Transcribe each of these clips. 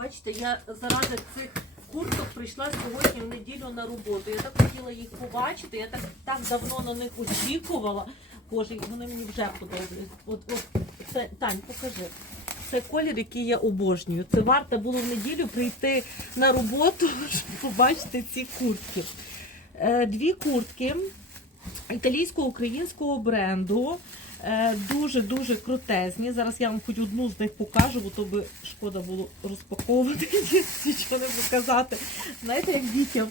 Бачите, я заради цих курток прийшла сьогодні в неділю на роботу. Я так хотіла їх побачити, я так, так давно на них очікувала. Боже, вони мені вже подобаються. От, от це Тань, покажи. Це колір, який я обожнюю. Це варто було в неділю прийти на роботу, щоб побачити ці куртки. Е, Дві куртки італійсько-українського бренду. Е, Дуже-дуже крутезні. Зараз я вам хоч одну з них покажу, бо то би шкода було розпаковувати, нічого не показати. Знаєте, як дітям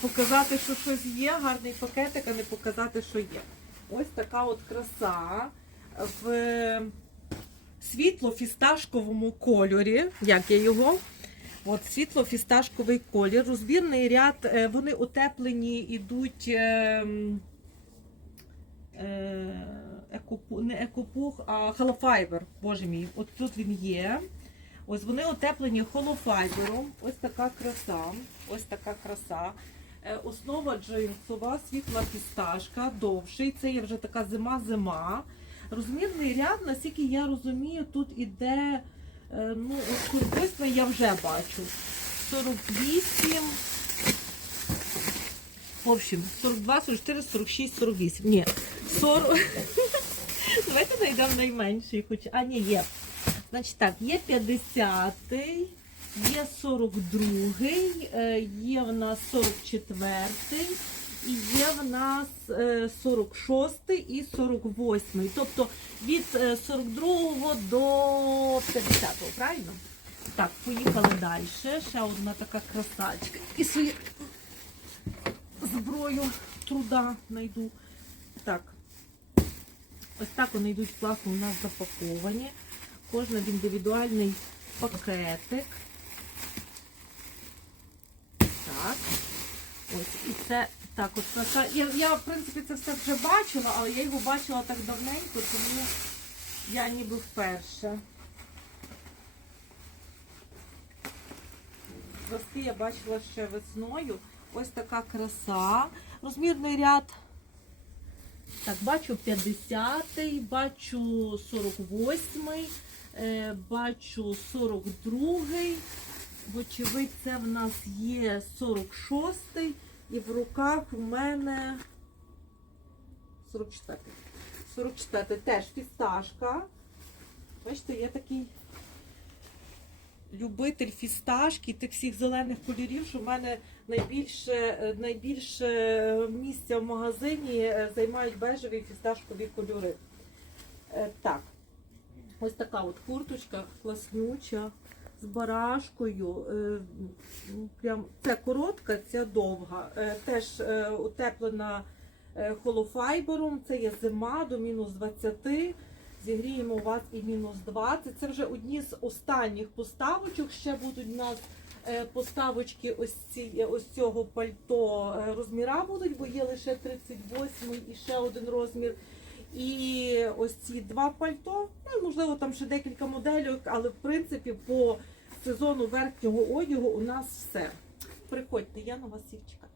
показати, що щось є, гарний пакетик, а не показати, що є. Ось така от краса в світло-фісташковому кольорі. Як я його? От світло-фісташковий колір. Розбірний ряд, е, вони утеплені, ідуть. Екопу, не екопух, а холофайбер. Боже мій, от тут він є. Ось вони утеплені холофайбером. Ось така краса. Ось така краса. Е, Основа джинсова, світла фісташка, довший. Це є вже така зима-зима. Розмірний ряд, наскільки я розумію, тут іде е, ну, от я вже бачу. 48. В общем, 42, 44, 46, 48. Ні, 40. Давайте знайдемо найменший. Хоч... А, ні, є. Значить так, є 50-й, є 42-й, е, є в нас 44-й, і є в нас е, 46-й і 48-й. Тобто від е, 42-го до 50-го, правильно? Так, поїхали далі. Ще одна така красачка. І свою зброю труда знайду. Так. Ось так вони йдуть класно у нас запаковані. Кожен індивідуальний пакетик. Так. Ось, і це так, от. Я, я, в принципі, це все вже бачила, але я його бачила так давненько, тому я ніби вперше. Зразки я бачила ще весною. Ось така краса. Розмірний ряд. Так, бачу 50-й, бачу 48-й, е, бачу 42-й. Вочевидь, це в нас є 46-й. І в руках у мене 44-й. 44-й теж фісташка. Бачите, є такий любитель фісташки, тих всіх зелених кольорів, що в мене найбільше, е, найбільше місця в магазині е, займають бежеві фісташкові кольори. Е, Так, ось така от курточка класнюча з барашкою. Ну, Прям, це коротка, ця довга. Теж утеплена холофайбером. Це є зима до мінус 20. Зігріємо у вас і мінус 20. Це вже одні з останніх поставочок. Ще будуть у нас е, поставочки ось, ці, ось цього пальто е, розміра будуть, бо є лише 38 і ще один розмір. І ось ці два пальто, ну можливо, там ще декілька моделей, але в принципі по сезону верхнього одягу у нас все. Приходьте, я на вас всіх чекаю.